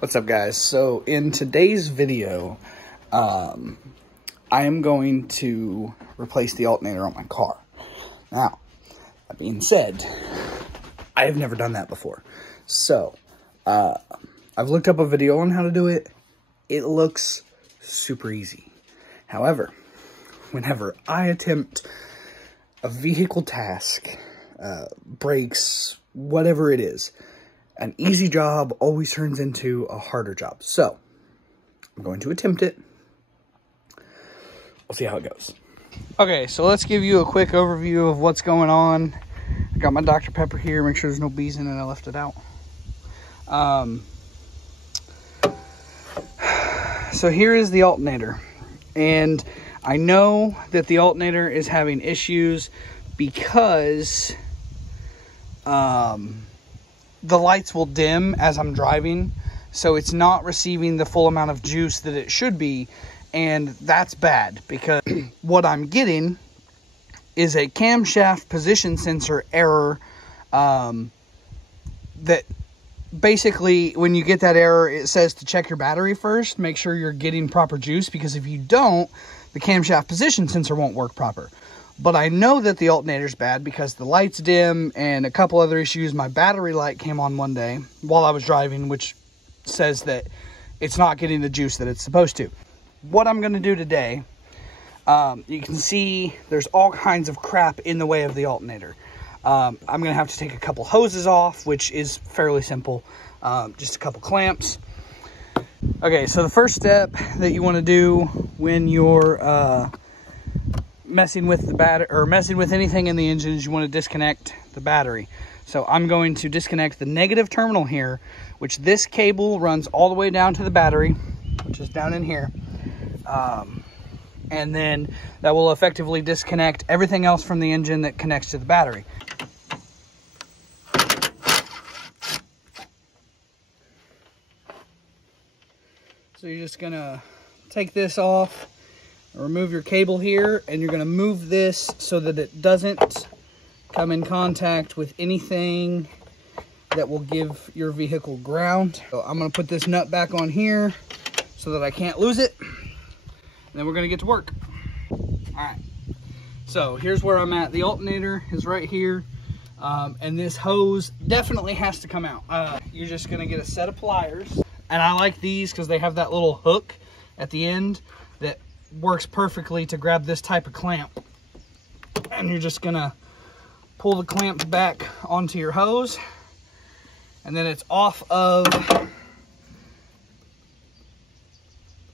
What's up, guys? So in today's video, I am going to replace the alternator on my car. Now, that being said, I have never done that before. So, I've looked up a video on how to do it. It looks super easy. However, whenever I attempt a vehicle task, brakes, whatever it is, an easy job always turns into a harder job. So, I'm going to attempt it. We'll see how it goes. Okay, so let's give you a quick overview of what's going on. I got my Dr. Pepper here. Make sure there's no bees in it. I left it out. So here is the alternator. And I know that the alternator is having issues because the lights will dim as I'm driving, so it's not receiving the full amount of juice that it should be, and that's bad because what I'm getting is a camshaft position sensor error. That basically, when you get that error, it says to check your battery first, make sure you're getting proper juice, because if you don't, the camshaft position sensor won't work proper. But I know that the alternator's bad because the light's dim and a couple other issues. My battery light came on one day while I was driving, which says that it's not getting the juice that it's supposed to. What I'm going to do today, you can see there's all kinds of crap in the way of the alternator. I'm going to have to take a couple hoses off, which is fairly simple. Just a couple clamps. Okay, so the first step that you want to do when you're messing with the battery or messing with anything in the engine is you want to disconnect the battery. So I'm going to disconnect the negative terminal here, which this cable runs all the way down to the battery, which is down in here. And then that will effectively disconnect everything else from the engine that connects to the battery. So you're just gonna take this off, remove your cable here, and you're going to move this so that it doesn't come in contact with anything that will give your vehicle ground. So I'm going to put this nut back on here so that I can't lose it. And then we're going to get to work. Alright, so here's where I'm at. The alternator is right here, and this hose definitely has to come out. You're just going to get a set of pliers, and I like these because they have that little hook at the end that works perfectly to grab this type of clamp. And you're just gonna pull the clamps back onto your hose, and then it's off of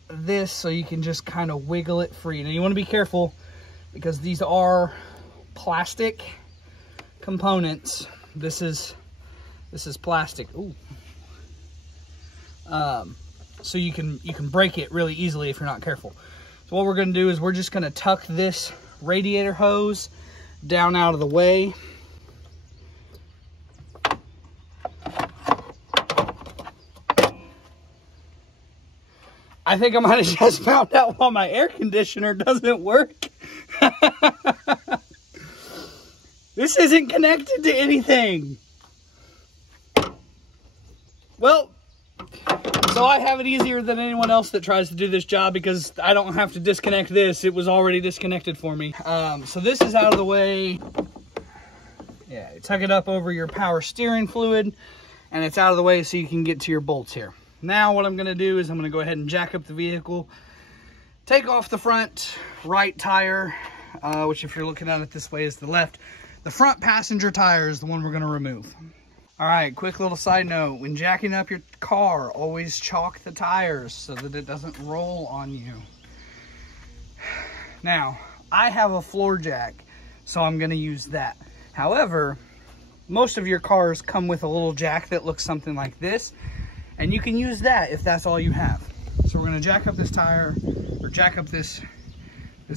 this, so you can just kind of wiggle it free. Now you want to be careful because these are plastic components. This is plastic. Ooh. So you can break it really easily if you're not careful. So what we're going to do is we're just going to tuck this radiator hose down out of the way. I think I might have just found out why my air conditioner doesn't work. This isn't connected to anything. Well, so I have it easier than anyone else that tries to do this job because I don't have to disconnect this. It was already disconnected for me. So this is out of the way. Yeah, tuck it up over your power steering fluid, and it's out of the way so you can get to your bolts here. Now what I'm going to do is I'm going to go ahead and jack up the vehicle, take off the front right tire, which if you're looking at it this way is the left. The front passenger tire is the one we're going to remove. All right, quick little side note. When jacking up your car, always chalk the tires so that it doesn't roll on you. Now, I have a floor jack, so I'm going to use that. However, most of your cars come with a little jack that looks something like this, and you can use that if that's all you have. So we're going to jack up this tire, or jack up this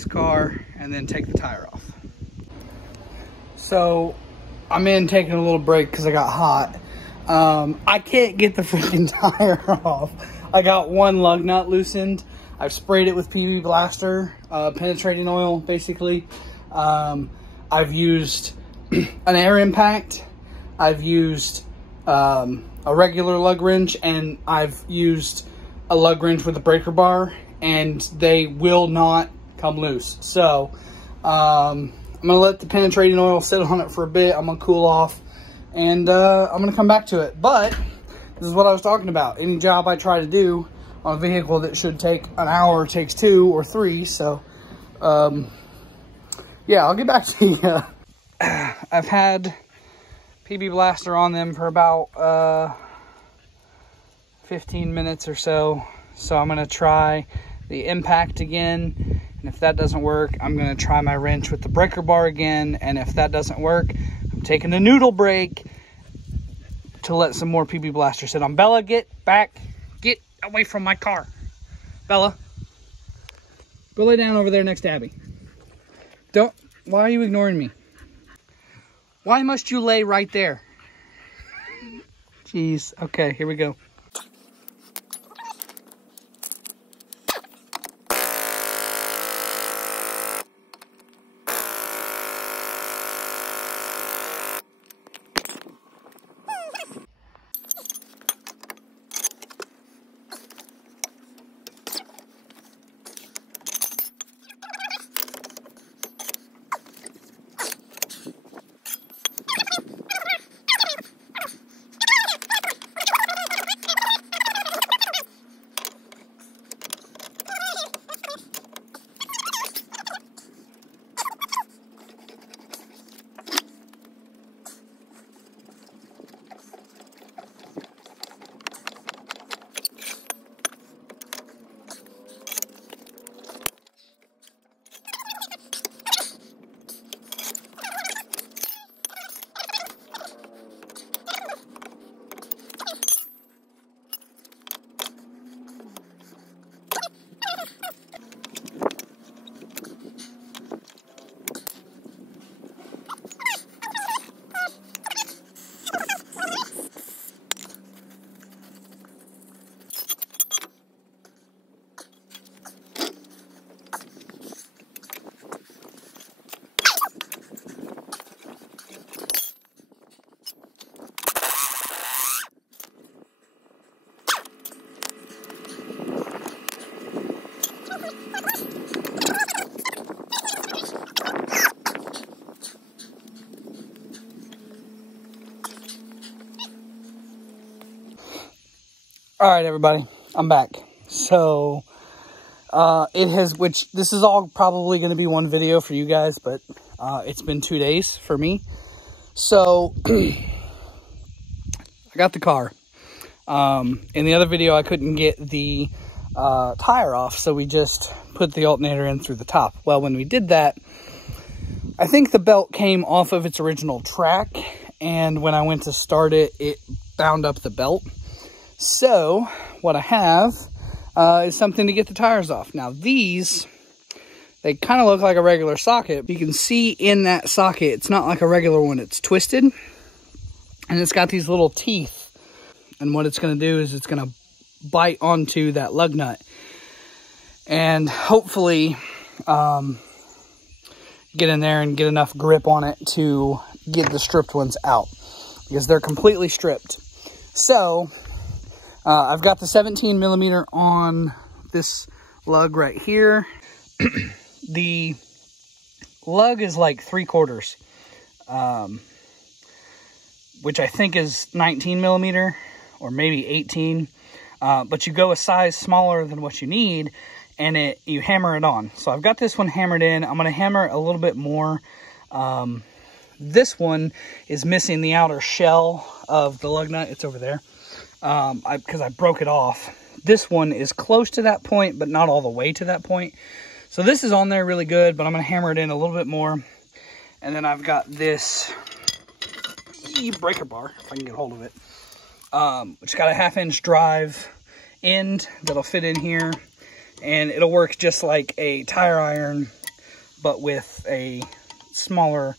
car, and then take the tire off. So I'm taking a little break because I got hot. I can't get the freaking tire off. I got one lug nut loosened. I've sprayed it with PB Blaster, penetrating oil, basically. I've used an air impact. I've used a regular lug wrench, and I've used a lug wrench with a breaker bar, and they will not come loose. So I'm gonna let the penetrating oil sit on it for a bit. I'm gonna cool off, and I'm gonna come back to it. But this is what I was talking about. Any job I try to do on a vehicle that should take an hour takes 2 or 3. So yeah, I'll get back to you. I've had PB Blaster on them for about 15 minutes or so. So I'm gonna try the impact again. And if that doesn't work, I'm gonna try my wrench with the breaker bar again. And if that doesn't work, I'm taking a noodle break to let some more PB Blaster sit on. Bella, get back. Get away from my car. Bella, go lay down over there next to Abby. Don't, why are you ignoring me? Why must you lay right there? Jeez, okay, here we go. All right, everybody, I'm back. So which this is all probably going to be one video for you guys, but it's been 2 days for me. So I got the car. In the other video, I couldn't get the tire off, so we just put the alternator in through the top. Well, when we did that, I think the belt came off of its original track, and when I went to start it, it bound up the belt. So what I have is something to get the tires off. Now these, they kind of look like a regular socket. You can see in that socket, it's not like a regular one, it's twisted. And it's got these little teeth. And what it's going to do is it's going to bite onto that lug nut. And hopefully get in there and get enough grip on it to get the stripped ones out. Because they're completely stripped. So I've got the 17 millimeter on this lug right here. The lug is like 3/4, which I think is 19 millimeter or maybe 18. But you go a size smaller than what you need, and you hammer it on. So I've got this one hammered in. I'm going to hammer it a little bit more. This one is missing the outer shell of the lug nut. It's over there. Because I broke it off. This one is close to that point, but not all the way to that point. So this is on there really good, but I'm going to hammer it in a little bit more. And then I've got this breaker bar, if I can get hold of it, which got a 1/2-inch drive end that'll fit in here. And it'll work just like a tire iron, but with a smaller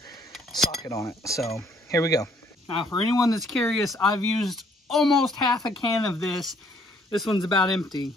socket on it. So here we go. Now, for anyone that's curious, I've used almost half a can of this. This one's about empty.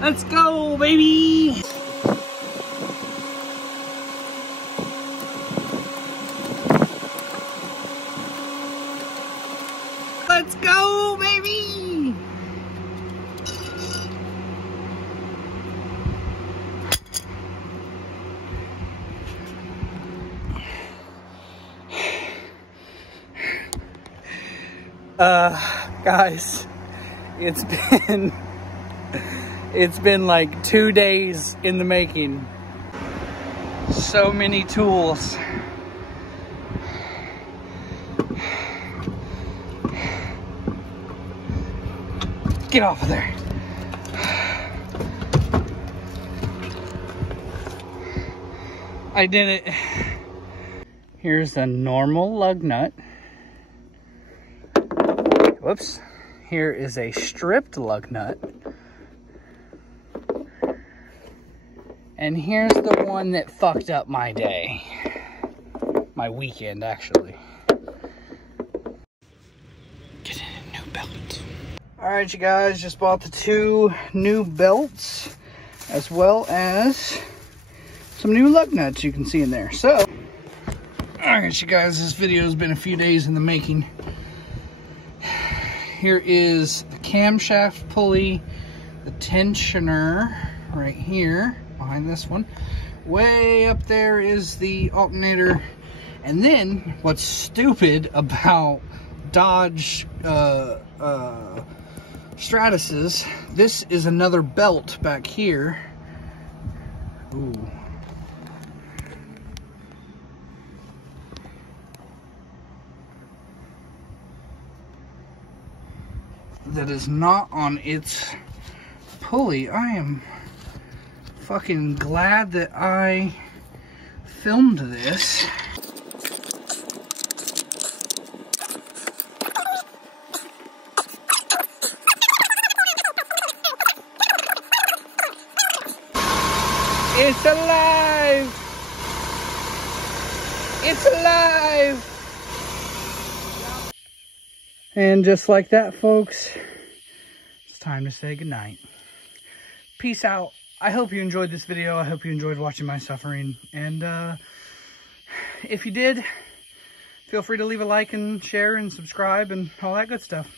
Let's go, baby! Let's go, baby! Guys, it's been like 2 days in the making. So many tools. Get off of there. I did it. Here's a normal lug nut. Whoops. Here is a stripped lug nut. And here's the one that fucked up my day. My weekend, actually. Get in a new belt. Alright, you guys, just bought the 2 new belts, as well as some new lug nuts you can see in there. So, alright, you guys, this video has been a few days in the making. Here is the camshaft pulley, the tensioner right here behind this one. Way up there is the alternator. And then what's stupid about Dodge Stratuses, this is another belt back here. Ooh. That is not on its pulley. I am fucking glad that I filmed this. It's alive! It's alive! And just like that, folks, it's time to say goodnight. Peace out. I hope you enjoyed this video. I hope you enjoyed watching my suffering. And if you did, feel free to leave a like and share and subscribe and all that good stuff.